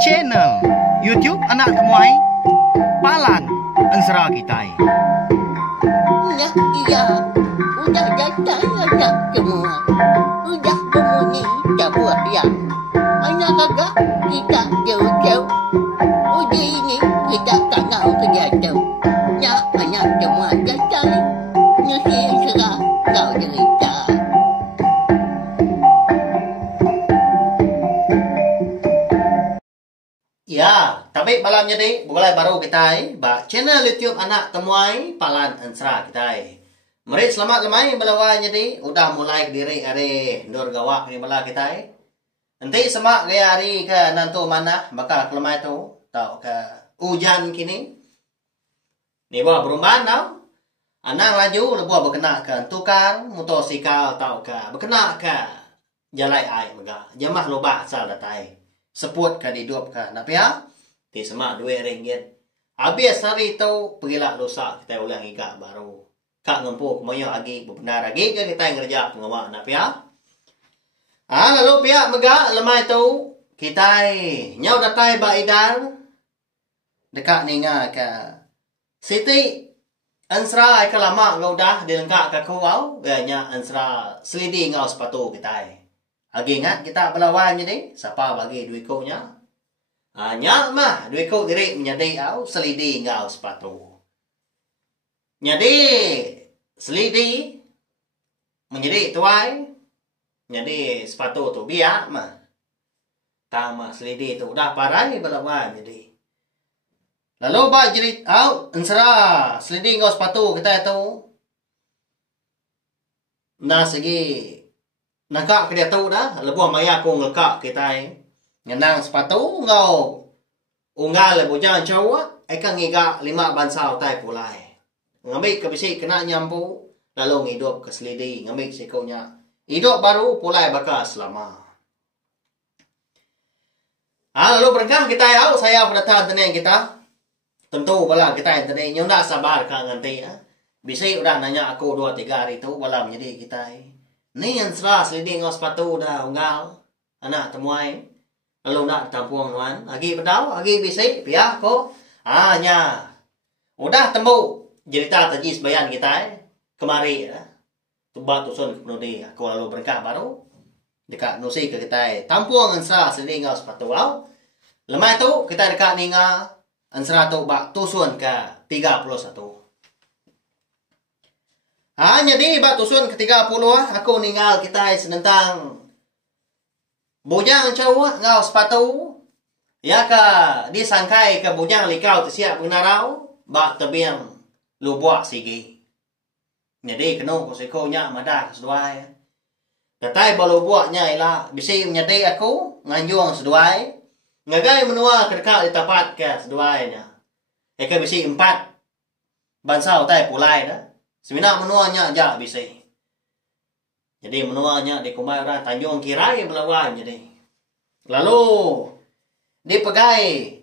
channel YouTube Anak Temuai Palan Ensera Kitai. Iya, udah datang anak semua. Udah berbunyi sebuah yang hanya kagak kita jauh-jauh. Uji ini kita kagak kejatuh. Ya, anak semua datang. Nusi serah kau cerita. Ya, tapi malam jadi mulai baru kita channel YouTube Anak Temuai Palan Ensera kita. Mari selamat lemai belawan jadi udah mulai diri hari Nur Gawak ni bala kita. Nanti semak gaya hari ke nantu mana bakal kelemai tu tau ke hujan kini. Ni buah perumahan tau. Anang laju lebuah berkena ke tukar motosikal tau ke berkena ke jalai ai mega. Jamah lobah sal datai. Seput ka hidup ka nak pia ti semak RM2 habis hari tu pergilah lusa kita ulang higa baru kak ngempu moyo agi benar lagi ke kita ngerja pengawa nak pia lalu pia mega lemai tu kita nyau datai ba idar dekat ninga ka Siti Ensera ka lama ngaudah dilengkap ka kuau nya Ensera selidi ngau sepatu kita. Lagi ingat kita berlawan jadi siapa bagi duit kau nya? Nya mah duit kau diri menjadi au selidi ngau sepatu. Jadi selidi menjadi tuai. Jadi sepatu tu biar mah. Tama selidi tu udah parai berlawan jadi. Lalu bak jadi au Ensera selidi ngau sepatu kita tu. Nah segi nakak ke dia tahu dah lebuh maya ko ngekak kita ngenang sepatu ngau unggal lebuh jangan cowok akan ngiga 5 bansau tai pulai ngambil ke bisi kena nyampu lalu ngidup ke selidi ngambil sikonya hidup baru pulai bakal selama lalu berkah kita au saya pada tenang kita tentu bala kita yang tenang nyonda sabar ka nganti bisi udah nanya aku 2-3 hari tu bala menjadi kita ni Ensera selidi ngau sepatu dah unggal anak temuai lalu nak tampuang nuan lagi pedau lagi bisik pihak ko nya udah temu cerita tadi sebayan kita kemari tuba tusun kepenudi aku lalu berkah baru dekat nusi ke kita tampuang Ensera selidi ngau sepatu au lemai tu kita dekat ninga Ensera tu bak tusun ke 31. Jadi bak tusun ke-30 aku ninggal kita senentang bujang cowok ngau sepatu ya ka disangkai ke bujang likau tersiap penarau bak tebiang lubuak sigi. Jadi kena ko siko nya madah seduai. Katai balu buaknya ialah bisi menyedai aku nganjuang seduai. Ngagai menua kedekat di tapat ke seduainya. Eka bisi 4 bansau tai pulai dah. Sebenarnya menuanya aja bisa. Jadi menuanya di kumai orang Tanjung Kirai Belawan jadi. Lalu dipegai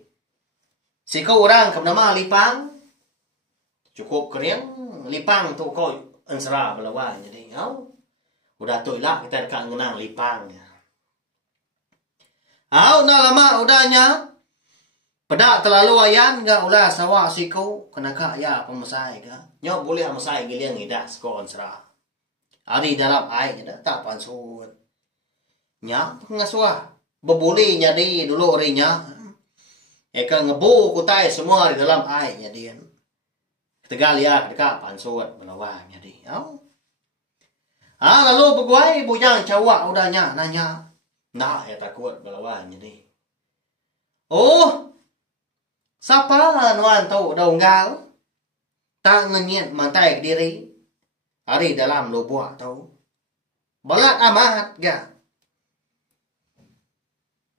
siku orang ke nama Lipang. Cukup kering Lipang tu kau Ensera Belawan jadi. Udah tu lah kita dekat ngenang Lipang. Udah lama udahnya. Pedak terlalu ayan enggak ulah sawak siku kena kak ya pemasai ka. Nyok boleh amasai giliang idah skon Ensera. Ari dalam ai dah tak pansut. Nya ngasuah. Bebuli nyadi dulu orinya. Eka ngebu kutai semua di dalam ai nyadi. Tegal ya dekat pansut melawan nyadi. Lalu beguai bujang cawak udahnya nanya. Nah ya takut melawan nyadi. Siapa nuan tahu daunggal tak ngenyet mantai ke diri hari dalam lubuk tahu balat amat ga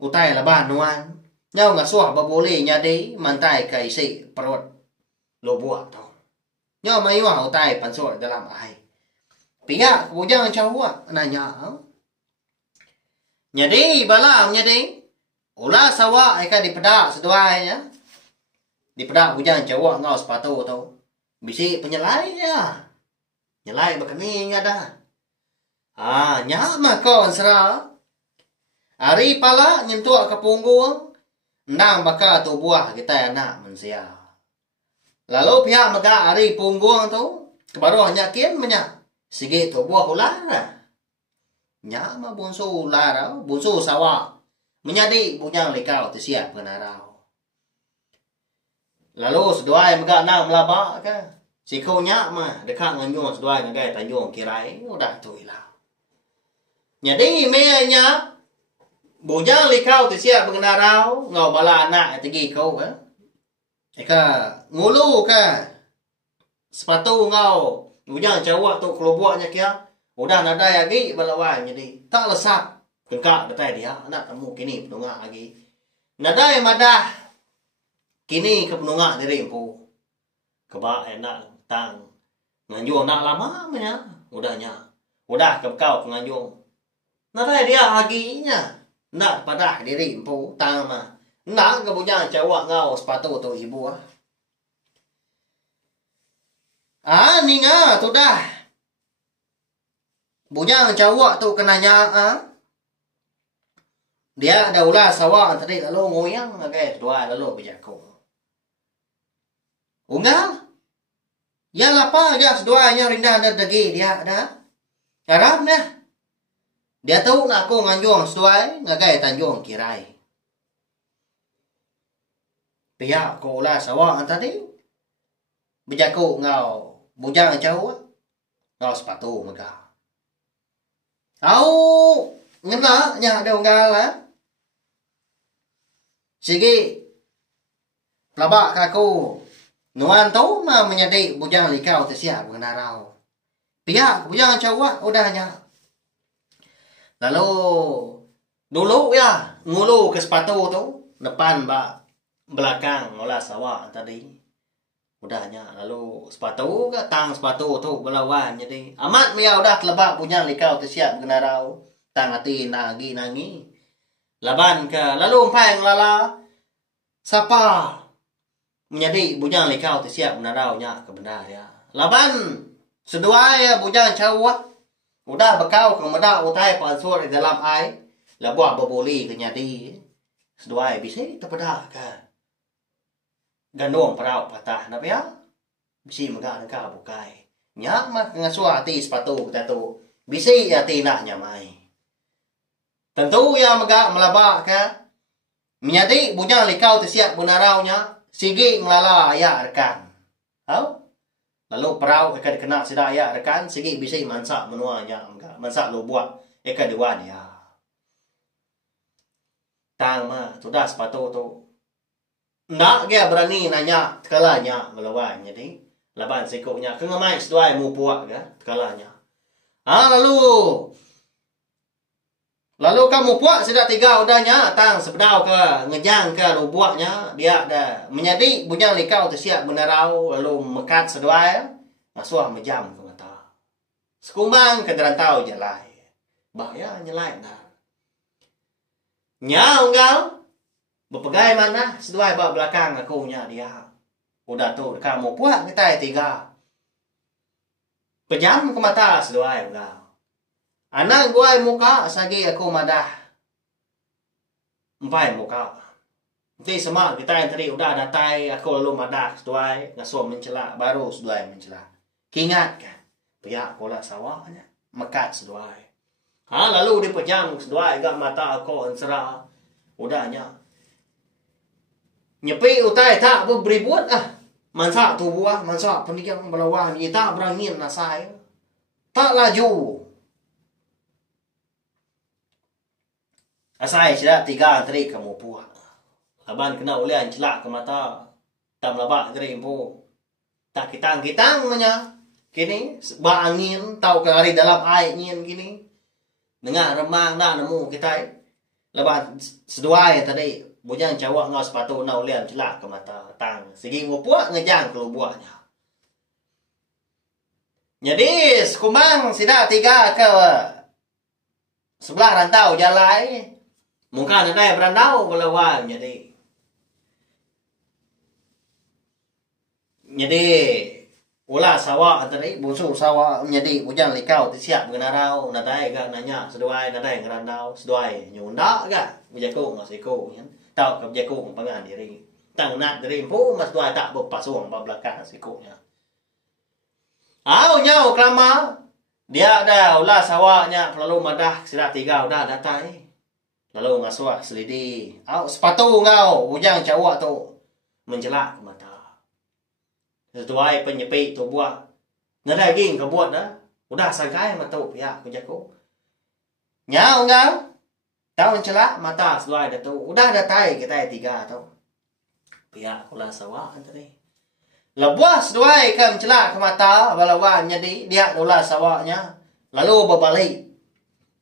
utai leban nuan nyau ngasuh babuli nyadi mantai ke isi perut lubuk tahu nyau mayuah utai pansur dalam ai pihak bujang cawak nanya nyadi balam nyadi ulah sawak eka dipedak seduainya di pedak hujan cowok ngau sepatu tau bisi penyelai ya nyelai berkening ada nyak mah kau Ensera Ari pala nyentuh ke punggung. Nang baka tu buah kita anak manusia. Lalu pihak mega ari punggung tu. Kebaru hanya kian menyak. Sige tu buah ulara. Nya ma bunsu ulara. Bunsu sawak. Menjadi bujang likau tu siap penarau. Lalu seduai mega nang melabak ke. Si kau nyak mah dekat nganyung seduai ngagai tanjung kirai. Udah tu ilah. Jadi meanya. Bujang likau tu siap penarau. Ngau bala anak tegi kau ke. Eka ngulu ke. Sepatu ngau. Bujang cawak tu kelobuaknya kia. Udah nadai lagi balawan jadi. Tak lesap. Kengkak datai dia. Nak temu kini penungak lagi. Nadai madah. Kini ke penungak diri empu. Kebak enak tang. Nganjung nak lama punya. Udahnya. Udah ke kau penganjung. Nadai dia haginya. Nak padah diri empu. Tang mah. Nak ke bujang cawak ngau sepatu tu ibu ah. Ah, ni nga, tu dah. Bujang cawak tu kenanya ah. Dia ada ulah sawak tadi lalu ngoyang okay, dua lalu berjaku. Unggal. Ya lapa aja seduanya rindah dan degi dia ada. Arab nah. Dia tahu nak aku nganjung seduai ngagai tanjung kirai. Pihak ko ulah sawak tadi. Berjaku ngau bujang cawak. Ngau sepatu mega. Au ngena nya ada unggal lah. Sige. Pelabak kaku. Nuan tahu mah menjadi bujang likau tersiap penarau. Pihak bujang cawak udahnya. Lalu dulu ya ngulu ke sepatu tu depan bak belakang olah sawak tadi. Udahnya lalu sepatu ke tang sepatu tu belawan jadi amat mia udah telebak bujang likau tersiap penarau. Tang hati nangi. Laban ke lalu empang lala. Siapa menjadi bujang likau tersiap menaraunya kebenar ya. Laban sedua ya bujang cawak. Udah bekau ke medak utai pansur di dalam air. Labuah berbuli ke nyadi. Sedua bisa terpedak ke. Gandung perau patah. Napa ya? Bisa megak nekah bukai. Nyak mah ngasuh hati sepatu kita tu. Bisa ya tidak nyamai. Tentu ya megak melabak ke. Menjadi bujang likau tersiap benaraunya. Sigi ngelala ayak rekan. Hau? Lalu perau eka dikena sida ayak rekan. Sigi bisa mansak menuanya. Mansak lo buat. Eka diwan ya. Tang mah. Sudah sepatu tu. Nak dia berani nanya. Tekalanya melawan. Jadi. Laban sikuknya. Kengamai seduai mu puak ke. Tekalanya. Lalu kamu puak sudah tiga udahnya. Tang sepedau ke. Ngejang ke lo buatnya. Dia ada. Menjadi bujang likau tersiap menarau. Lalu mekat seduai. Masuah mejam ke mata. Sekumbang ke derantau jelai. Bahaya nyelai nah. Nya unggal. Berpegai mana. Seduai bak belakang aku nya dia. Udah tu. Kamu puak kita tiga. Pejam ke mata seduai unggal. Anak gua muka sagi aku madah. Empai muka. Nanti semua kita yang tadi udah datai aku lalu madah seduai ngasuh mencela baru seduai mencela. Kingat kan. Pihak aku lah sawahnya. Mekat seduai. Lalu dipejam seduai gak mata aku ensera. Udahnya. Nyepi utai tak beribut ah. Mansak tu buah, mansak pendiang melawan. Kita berangin nasai. Tak laju. Asai celak tiga antri kamu puak. Laban kena ulian celak ke mata. Tak melabak jeri empu. Tak kitang-kitang punya. Kini, ba angin. Tau ke hari dalam air ngin kini. Dengar remang dah nemu kita. Laban sedua yang tadi. Bujang cawak ngau sepatu na ulian celak ke mata. Tang. Segi mu puak ngejang ke lubuaknya. Jadi, sekumbang sida tiga ke sebelah rantau jalai. Mungkin ada yang berandau melawan jadi Ulah sawa tadi busu sawa menjadi bujang likau siap mengenarau nadai ga nanya seduai nadai ngerandau seduai nyunda ga bujaku masiko yan tau ke bujaku pangan diri tang nat diri pu mas duai tak berpasuang bablakan sikonya au nyau krama dia ada ulah sawanya lalu madah sila tiga udah datai lalu ngaswa selidi au sepatu ngau bujang cawak tu menjelak ke mata sesuai penyepi tu buat nada ging ke buat dah udah sangkai mata pihak kujaku nyau ngau tahu mencelak mata sesuai dah tu udah datai kita tiga tu pihak ulah sawah tadi lebuah sesuai ke mencelak ke mata balawan jadi dia ulah sawahnya lalu berbalik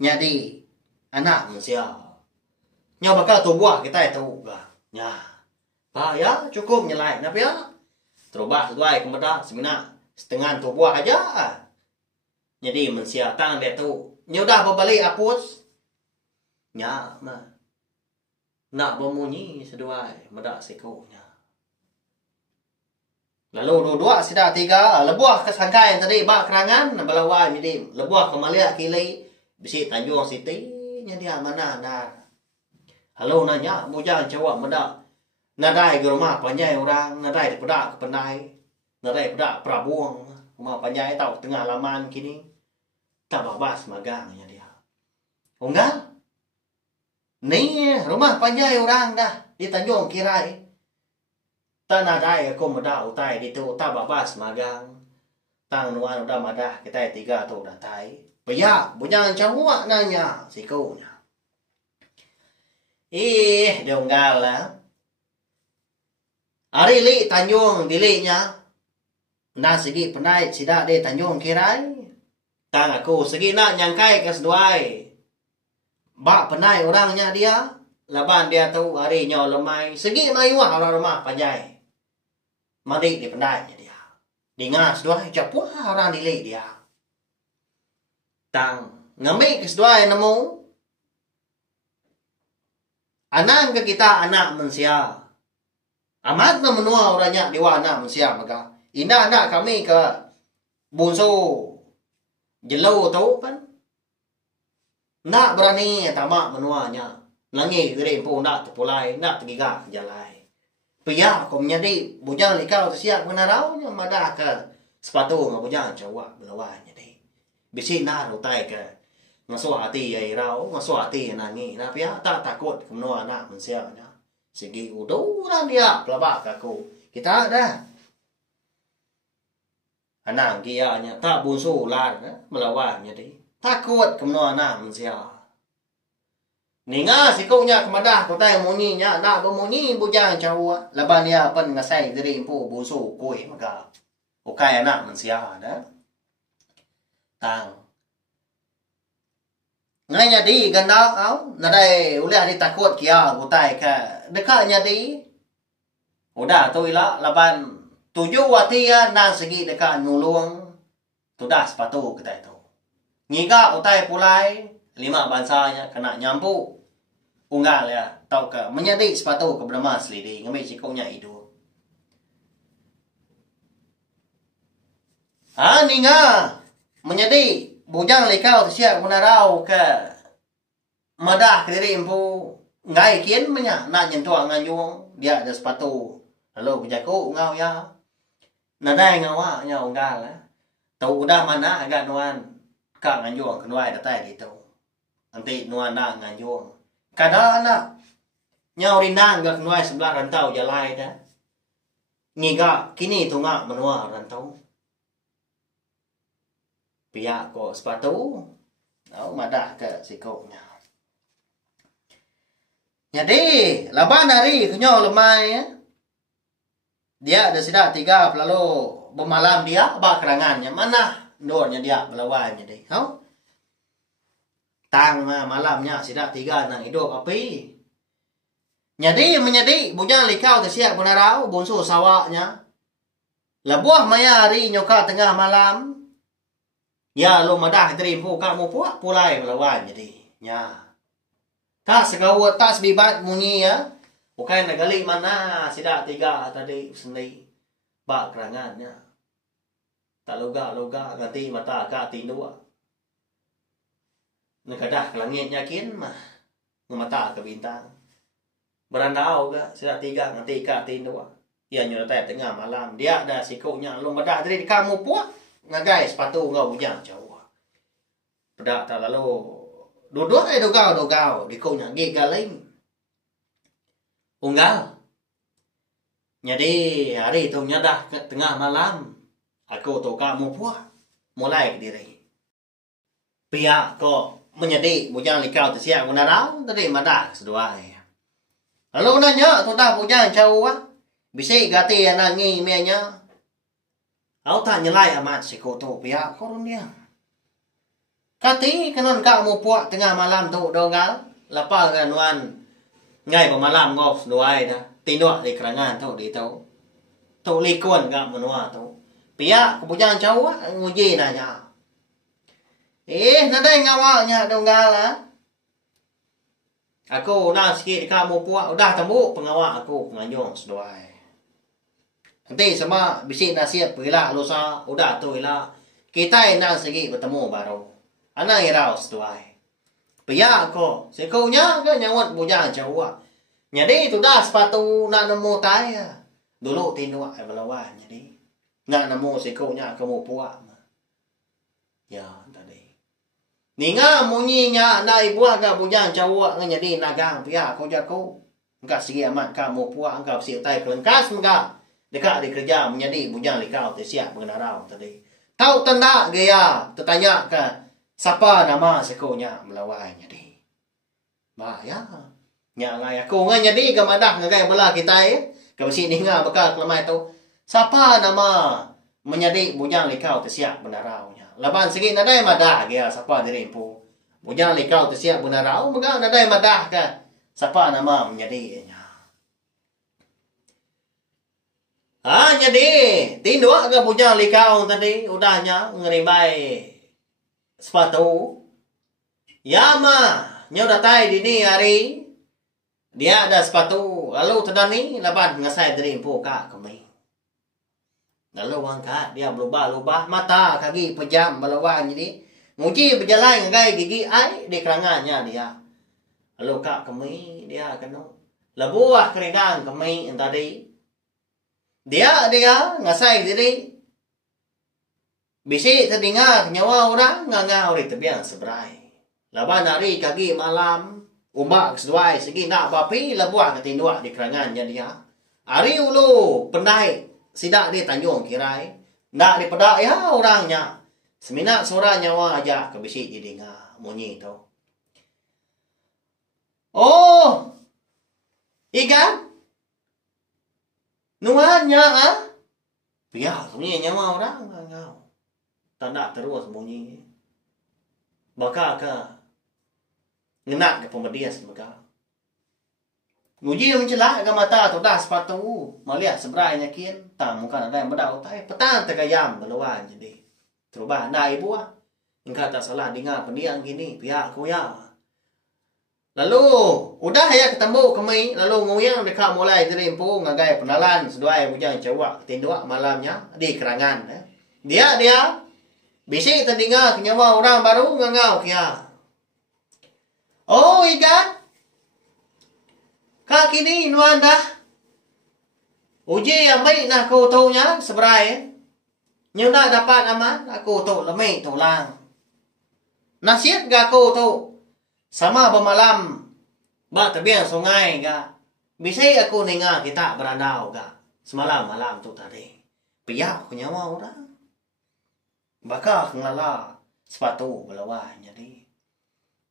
jadi anak manusia nyau bakal tu buah kita itu gak nya pak ya cukup nyelai napa ya terubah sesuai kemudian semina setengah tu buah aja. Jadi mensiatang dia tu. Nyudah berbalik apus. Nya mah. Nak bemunyi sesuai medak sikonya. Lalu dua sida tiga lebuah kesangkai tadi bak kerangan balawan jadi lebuah kemalia kili bisi Tanjung Siti nya dia mana dah. Halo nanya bujang cawak medak nadai ke rumah panjai orang, nadai pedak ke penai, nadai pedak prabuang, rumah panjai tahu tengah laman kini, tak babas magangnya dia. Enggak, ni rumah panjai orang dah di Tanjung Kirai. Tak nadai aku medak utai di tu, tak babas magang. Tang nuan udah madah kita tiga tu datai. Beyak, bujang cawak nanya sikunya. Dia unggal lah. Ari li Tanjung dilinya. Na segi penai sida de Tanjung Kirai. Tang aku segi nak nyangkai ke seduai. Bak penai orangnya dia. Laban dia tu hari nyaw lemai. Segi mai wah orang rumah panjai. Mari di penainya dia. Dengar seduai capuah orang dili dia. Tang ngambil ke seduai nemu. Anak ke kita anak manusia. Amat na menua orangnya diwana manusia maka. Ina anak kami ke bunso jelau tu kan. Nak berani tamak menuanya. Langi gede pun nak terpulai, nak tergigak jalai. Pia kau menjadi bujang likau tersiap menaraunya madah ke sepatu ngah bujang cawak belawan jadi. Bisi na rutai ke ngasuh hati ai rau, ngasuh hati nangi. Na pia tak takut ke menua anak manusia nya. Segi uduran dia pelabak aku. Kita dah. Anak gianya tak bunsu lan melawan jadi. Takut kemenua anak manusia. Ninga sikunya kemadah kota yang munyinya nak bermunyi bujang cawak. Laban dia pen ngasai diri impu bunsu kuih maka. Ukai anak manusia dah. Tang. Ngay jadi gandau au nadai uleh ditakut kia butai ka dekatnya di udah tu ila laban tujuh watia nang segi dekat nyulung tudah sepatu kita itu ngiga utai pulai lima bansanya kena nyampu unggal ya tau ke menjadi sepatu ke bernama selidi ngambil cikunya itu ninga menjadi bujang likau siap menarau ke madah ke diri impu ngai kian menya nak nyentuh nganyung dia ada sepatu lalu bujaku ngau ya nadai ngawa nya unggal tau udah mana agak nuan ka nganyung kenuai datai gitu nanti nuan nak nganyung kada anak nyau rinang gak kenuai sebelah rantau jalai dah ngiga kini tunga menua rantau pihak ko sepatu madah ke sikonya. Jadi laban hari kunyo lemai dia ada sida tiga lalu bermalam dia bak kerangannya mana ndornya dia melawan jadi. Tang malamnya sida tiga nang hidup api. Jadi menjadi bujang likau tersiap menarau bunsu sawaknya. Lebuah maya hari nyoka tengah malam. Ya lo madah terimpu kamu puak pulai melawan jadi nya tak segawat tak sebibat munyi ya bukan negali mana sida tiga tadi sendiri bak kerangannya Tak loga ganti mata ka tindua. Nakadah ke langit yakin mah mata ke bintang. Berandau ga sila tiga ganti ka tindua. Ia nyata tengah malam dia ada sikunya lu madah tadi kamu puak ngagai sepatu ngau bujang jauh. Pedak tak lalu duduk dogau dikunya giga lain. Unggal. Jadi hari itu nyadah ke tengah malam. Aku tu kamu puak mulai ke diri. Pihak ko menjadi bujang likau tersiap guna rau tadi madah seduai. Lalu nanya tu dah bujang jauh bisa gati nangi mianya. Aku tak nyelai amat si koto pihak korun dia. Kati kanon kamu puak tengah malam tu donggal. Lepas kanuan ngai pemalam ngok seduai dah. Tinduk di kerangan tu di tu. Tu likun gak menua tu. Pihak kebujang jauh nguji nanya. Nadai ngawaknya donggal lah. Aku nak sikit kamu puak. Udah tembuk pengawak aku penganjung seduai. Nanti sama bisik nasihat pergilah lusa. Udah tu ilah. Kita nak sikit bertemu baru. Anak irau seduai. Pihak ko. Sikunya ke nyawat bujang jauh. Jadi tu dah sepatu nak nemu tayar. Dulu tinduk ai belawan jadi. Nak nemu sikunya kamu puak. Ya tadi. Ninga munyinya nak ibuah ke bujang jauh jadi nagang pihak ko jago. Engkau sikit amat kamu puak engkau si tai kelengkas engkau. Dekat di kerja menjadi bujang likau tersiap mengenarau tadi. Tahu tanda gaya tertanya ke siapa nama sikunya melawan jadi. Bahaya. Nyangai aku ngan jadi ke madah ngagai belah kita ke besi ninga bekal kelemai tu. Siapa nama menjadi bujang likau tersiap menaraunya. Laban sikit nadai madah gaya siapa diri empu. Bujang likau tersiap menarau maka nadai madah ke siapa nama menjadinya. Jadi tinduk ke bujang likau tadi udahnya ngeribai sepatu. Ya mah nyo datai dini hari dia ada sepatu lalu tadani laban ngasai dari empu ka kami. Lalu angkat dia berubah mata kaki pejam balawan jadi nguji berjalan ngagai gigi ai di kerangannya dia. Lalu ka kami dia kena lebuah keridang kami tadi. Dia ngasai diri. Bisi terdengar nyawa orang ngangau di tebiang seberai. Laban hari kaki malam umbak seduai segi nak bapi lebuah ketinduk di kerangannya dia. Hari ulu pendai sidak di Tanjung Kirai. Nak di pedak ya orangnya. Seminak seorang nyawa aja ke bisi didengar munyi tu. Oh. Ikan? Nuannya biar sebenarnya nyawa orang ngau. Tanda terus bunyi. Bakal ke ngenak ke pemedias bakal. Nguji mencelah ke mata tu dah sepatu. Melihat seberai nyakin. Tang muka ada yang bedau tai. Petang tergayam beluan jadi. Terubah anda ibu engkau tak salah dengar pendiang gini. Pihak ku ya. Lalu, udah ya ketemu kami. Lalu nguyang dekat mulai dari empu. Ngagai penalan seduai bujang cawak. Tinduk malamnya di kerangan. Dia. Bisik terdengar kenyawa orang baru ngangau kia. Oh ikan. Kak kini nuan dah. Uji yang baik nak kau tahu nya seberai. Nhưng tak dapat aman aku tahu lemai tulang. Nasihat gak kau tahu. Sama bermalam ba tebiang sungai ga. Bisa aku dengar kita berandau ga. Semalam malam tu tadi. Piak kenyawa orang. Bakal ngelala sepatu belawan jadi.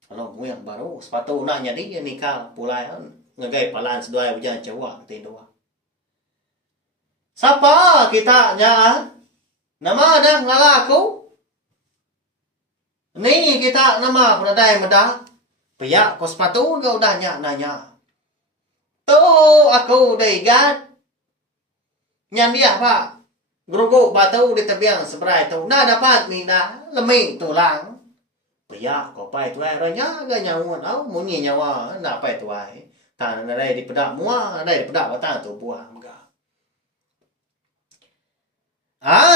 Kalau gue yang baru sepatu nak jadi nikah pulai ngagai palan seduai bujang cawak tindua. Siapa kita nya? Nama dah ngelala aku? Ni kita nama penadai medah. Piak ko sepatu kau dah nanya. Tu aku degat. Nyan dia pak. Geruguk batu di tebiang seberai tu. Nah dapat mina leming tulang. Piak ko pai tuai ranya ga nyawa au munyi nyawa na pai tuai. Tan ada di pedak mua, ada di pedak batang tu buah muka.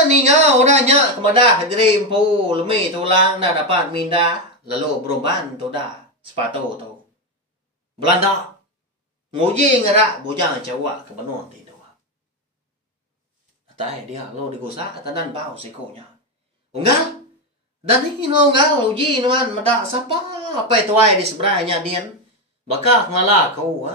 Ni nga, udahnya kemudah diri empu lumi tulang na dapat minda lalu beruban tu dah sepatu tu. Belanda nguji ngerak bujang cewek ke benua tidur. Tai dia lo digusa tanan bau sikonya. Unggal. Dan ini unggal uji nuan medak siapa apa itu ai di sebelahnya dian. Bakal ngalah kau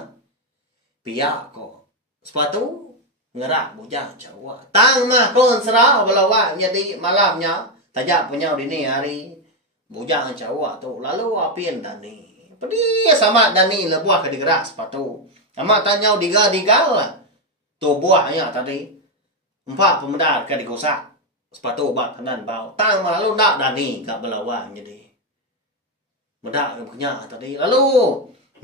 Pihak kau. Sepatu ngerak bujang cewek. Tang mah kon serah balawa jadi malamnya tajak punya dini hari bujang cewek tu lalu apin dani. Pedi sama dani lebuah ke digerak sepatu. Ama tanya digal lah. Tu buahnya tadi. 4 pemuda ke digosak. Sepatu bak kanan bau. Tang mah lalu nak dani kat balawa jadi. Medak punya tadi. Lalu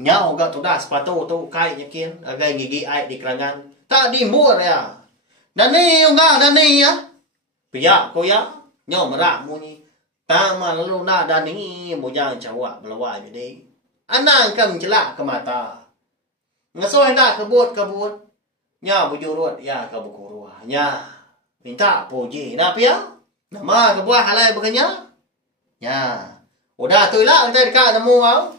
nyau kat tu dah sepatu tu kai yakin agai gigi ai di kerangan. Tak dimur ya. Dani enggak dani ya. Pihak ko ya. Nyau merak bunyi. Tang mah lalu nak dani bujang cawak balawa jadi. Anang kam celak ke mata. Ngasoh hendak kebut. Nya bujurut ya ke bukuruah. Nya minta puji. Nak pia? Nama kebuah halai begenya? Nya. Udah tu lah kita dekat nemu au.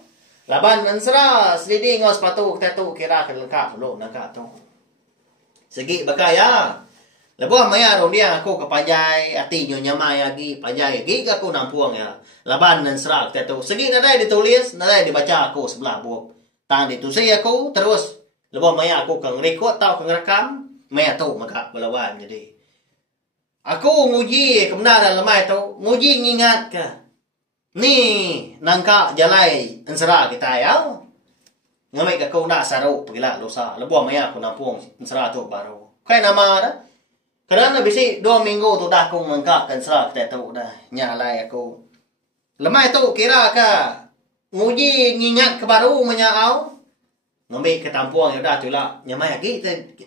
Laban mensera selidi ngau sepatu kita tu kira ke lengkap dulu nak tu. Segi bakaya. Lebuah maya rong dia aku kepanjai ati nyonya mai lagi panjai lagi aku nampuang ya. Laban mensera kita tu. Segi nadai ditulis, nadai dibaca aku sebelah buku. Tang ditulis aku terus lebuah maya aku kang rekod tau kang rekam maya tu maka belawan jadi. Aku nguji kebenaran lemai tu, nguji ngingat ke. Ni nangka jalai ensera kita ya. Ngamai ke kau nak saru pergilah lusa. Lebuah maya aku nampung ensera tu baru. Kai nama dah. Kerana bisi 2 minggu tu dah aku mengkak ensera kita tu dah nyalai aku. Lemai tu kira ke nguji ngingat ke baru menyau. Ngambil ke tampuang ya dah tu lah. Nyamai lagi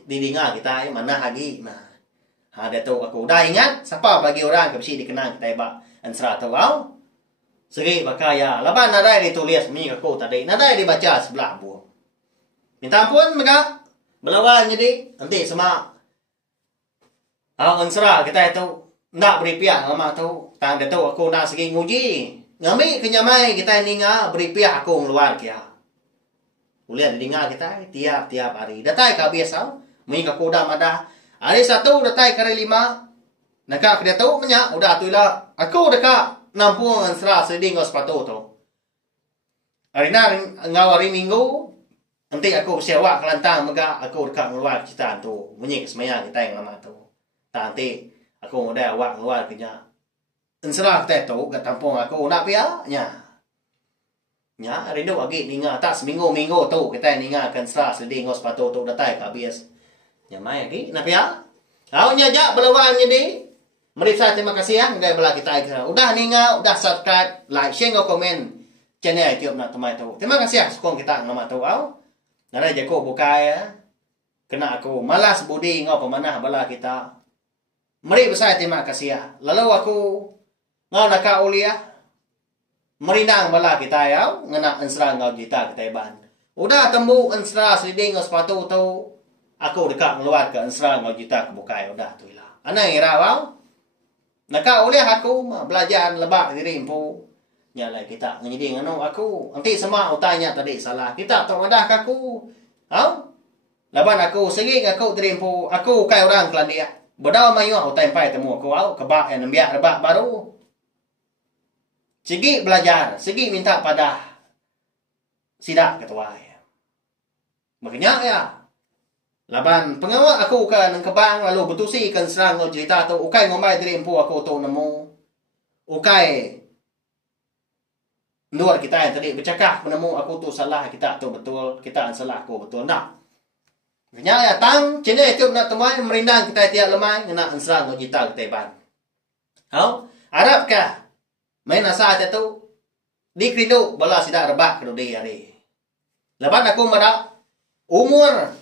didengar kita mana lagi. Ada tu aku dah ingat siapa bagi orang ke bisi dikenang kita ba ensera tu au. Segi bakaya. Laban nadai ditulis mi aku tadi. Nadai dibaca sebelah buku. Minta ampun mereka. Belawan jadi. Nanti semak. Ensera kita itu. Nak beri pihak lama tu. Tang dia tu aku nak segi nguji. Ngambil kenyamai kita ni beri pihak aku ngeluar kia. Ulihat dengar kita tiap-tiap hari. Datai ke biasa. Mi aku dah madah. Hari 1 datai ke hari 5. Nakak dia tu menyak. Udah tu lah. Aku dekat. Nampung ensera sedih ngau sepatu tu. Hari ngau hari minggu. Nanti aku bersiawak kelantang mega aku dekat ngeluar cita tu. Bunyi kesemayang kita yang lama tu. Tak nanti aku mudah awak ngeluar kenya. Ensera kita tu kat tampung aku nak pia nya. Nya rindu lagi ninga tak seminggu-minggu tu kita ninga kan ensera sedih ngau sepatu tu datai ke habis. Nya mai lagi nak pia. Kau nya jak belawan jadi. Merisa terima kasih ya ngai bela kita udah ninga udah subscribe like share ngau komen channel YouTube nak temai tu. Terima kasih ya sokong kita nama tu au. Nara jako bukai ya. Kena aku malas budi ngau pemanah bela kita. Meri besar terima kasih ya. Lalu aku ngau naka ulia merinang bela kita ya ngena ensera ngau jita kita ban. Udah temu ensera seding ngau sepatu tu aku dekat ngeluar ke ensera ngau jita ke bukai udah tu lah. Ana ngira au. Naka oleh aku belajar lebak diri empu. Nyalai kita ngejadi nganu aku. Nanti semua utanya tadi salah. Kita tak madah aku. Laban aku segi aku diri empu. Aku kai orang kelan dia. Bedau mayu utai pai temu aku au kebak yang biak rebak baru. Segi belajar, segi minta pada sidak ketua. Makanya ya. Laban pengawal aku kan kebang lalu betusi kan serang ngau cerita tu ukai ngomai diri empu aku tu nemu ukai luar kita yang tadi bercakap menemu aku tu salah kita tu betul kita salah aku betul nak nya ya tang channel YouTube nak temai merindang kita tiap lemai ngena serang ngau cerita kita ban harap ka main asa tu dikrindu bala sidak rebak kedudi hari laban aku madak umur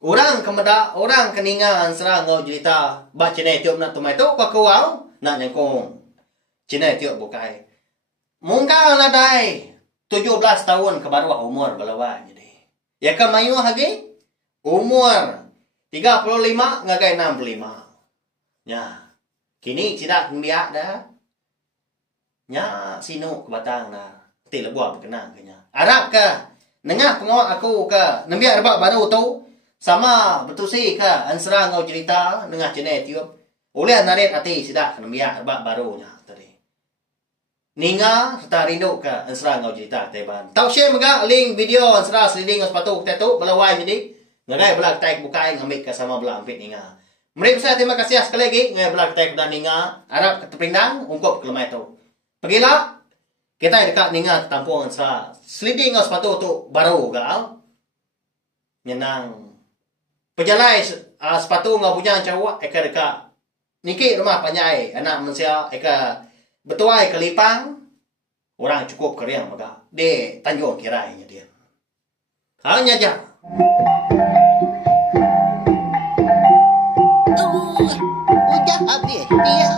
orang kemeda, orang keningan serang ngau cerita ba channel YouTube nak tumai tu aku au nak nyengkong channel YouTube bukai. Mungkin ladai 17 tahun ke bawah umur belawa jadi. Ya kan mayu lagi umur 35 ngagai 65. Ya. Kini tidak biak dah. Nya sino ke batang dah. Ti lebuah berkenang ke nya. Arab ke? Nengah pengawak aku ke? Nembiak rebak baru tu. Sama betul sih ke? Ansra ngau cerita nengah channel YouTube. Oleh narit hati sidak nembiak rebak barunya tadi. Ninga serta rindu ke ansra ngau cerita teban. Tau share mega link video ansra seliding sepatu kita tu belawai jadi. Ngai belak taik bukai ngambil ke sama belah ampit ninga. Mari saya terima kasih sekali lagi ngai belak taik dan ninga. Arab ketepindang ungkap kelemai tu. Pergilah. Kita dekat ninga tampung sa sliding sepatu tu baru gal. Nyenang. Pejalai sepatu ngau punya cawak eka dekat. Niki rumah panjai anak manusia eka betuai kelipang. Orang cukup keriang maka. De Tanjung kirainya dia. Hanya aja. Udah habis dia.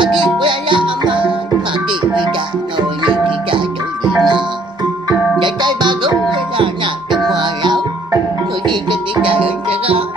Adik wala aman. Mati tidak ngau ni tidak jolina. Datai baru wala nak semua lau. Jadi ketika hendak ngau